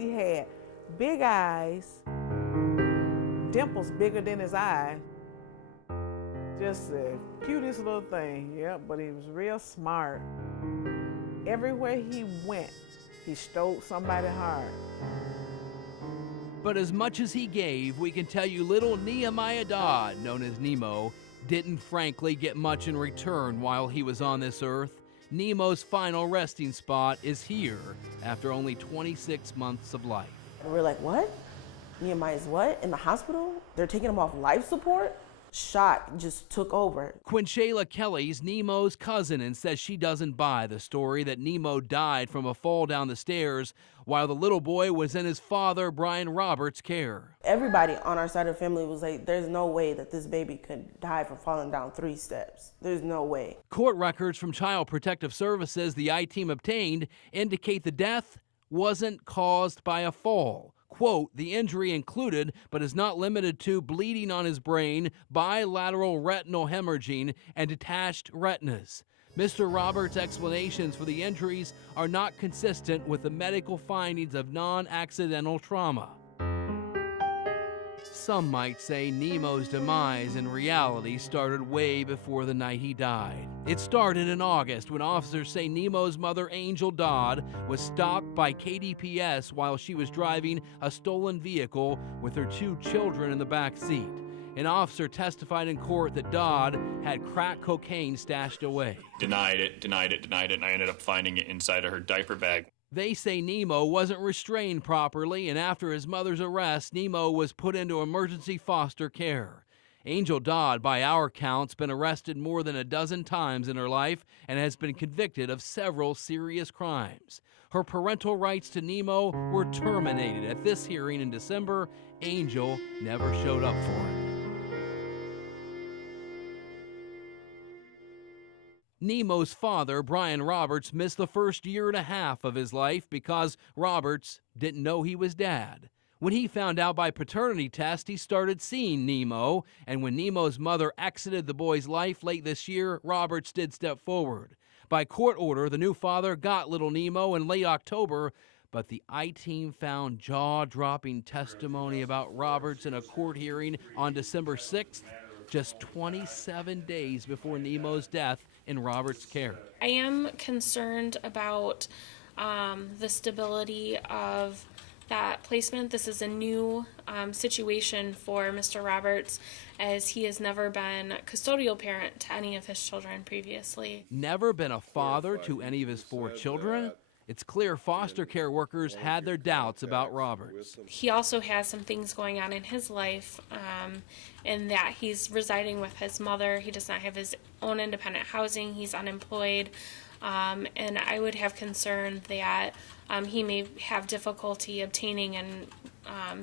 He had big eyes, dimples bigger than his eyes. Just the cutest little thing, yeah, but he was real smart. Everywhere he went, he stole somebody's heart. But as much as he gave, we can tell you little Nehemiah Dodd, known as Nemo, didn't frankly get much in return while he was on this earth. Nemo's final resting spot is here after only 26 months of life. And we're like, what? Nehemiah's what? In the hospital? They're taking him off life support? Shock just took over. Quinshayla Kelly's Nemo's cousin and says she doesn't buy the story that Nemo died from a fall down the stairs while the little boy was in his father, Brian Roberts' care. Everybody on our side of the family was like, there's no way that this baby could die from falling down 3 steps. There's no way. Court records from Child Protective Services the I-Team obtained indicate the death wasn't caused by a fall. Quote, the injury included, but is not limited to, bleeding on his brain, bilateral retinal hemorrhaging, and detached retinas. Mr. Roberts' explanations for the injuries are not consistent with the medical findings of non-accidental trauma. Some might say Nemo's demise in reality started way before the night he died. It started in August when officers say Nemo's mother, Angel Dodd, was stopped by KDPS while she was driving a stolen vehicle with her 2 children in the back seat. An officer testified in court that Dodd had crack cocaine stashed away. Denied it, and I ended up finding it inside of her diaper bag. They say Nemo wasn't restrained properly, and after his mother's arrest, Nemo was put into emergency foster care. Angel Dodd, by our counts, been arrested more than a dozen times in her life and has been convicted of several serious crimes. Her parental rights to Nemo were terminated. At this hearing in December, Angel never showed up for it. Nemo's father, Brian Roberts, missed the first 1.5 years of his life because Roberts didn't know he was dad. When he found out by paternity test, he started seeing Nemo, and when Nemo's mother exited the boy's life late this year, Roberts did step forward. By court order, the new father got little Nemo in late October, but the I-Team found jaw-dropping testimony about Roberts in a court hearing on December 6th, just 27 days before Nemo's death in Roberts' care. I am concerned about the stability of that placement. This is a new situation for Mr. Roberts, as he has never been custodial parent to any of his children previously. Never been a father to any of his 4 children? It's clear foster care workers had their doubts about Roberts. He also has some things going on in his life, in that he's residing with his mother. He does not have his own independent housing. He's unemployed. And I would have concern that he may have difficulty obtaining and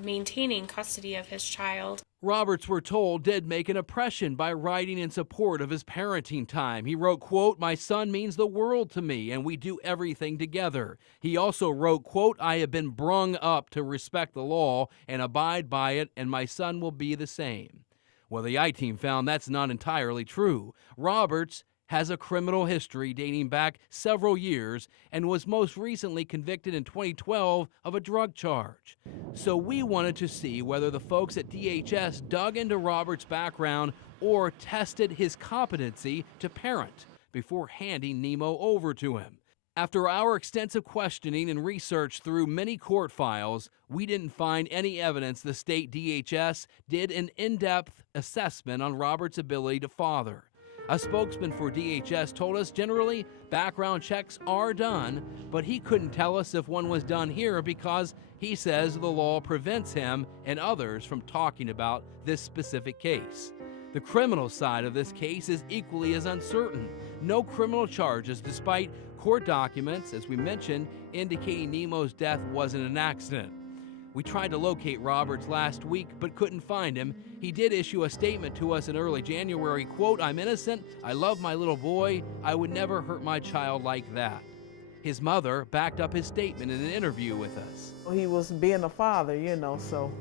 maintaining custody of his child. Roberts, we're told, did make an impression by writing in support of his parenting time. He wrote, quote, my son means the world to me, and we do everything together. He also wrote, quote, I have been brung up to respect the law and abide by it, and my son will be the same. Well, the I-Team found that's not entirely true. Roberts has a criminal history dating back several years and was most recently convicted in 2012 of a drug charge. So we wanted to see whether the folks at DHS dug into Roberts' background or tested his competency to parent before handing Nemo over to him. After our extensive questioning and research through many court files, we didn't find any evidence the state DHS did an in-depth assessment on Roberts' ability to father. A spokesman for DHS told us generally background checks are done, but he couldn't tell us if one was done here because he says the law prevents him and others from talking about this specific case. The criminal side of this case is equally as uncertain. No criminal charges, despite court documents, as we mentioned, indicating Nemo's death wasn't an accident. We tried to locate Roberts last week but couldn't find him. He did issue a statement to us in early January, quote, I'm innocent, I love my little boy, I would never hurt my child like that. His mother backed up his statement in an interview with us. He was being a father, so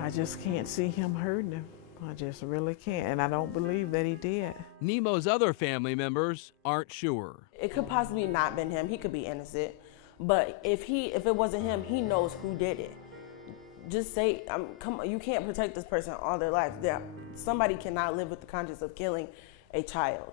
I just can't see him hurting him. I just really can't, and I don't believe that he did. Nemo's other family members aren't sure. It could possibly not been him. He could be innocent. But if it wasn't him, he knows who did it. Just say, come on, you can't protect this person all their life. Somebody cannot live with the conscience of killing a child.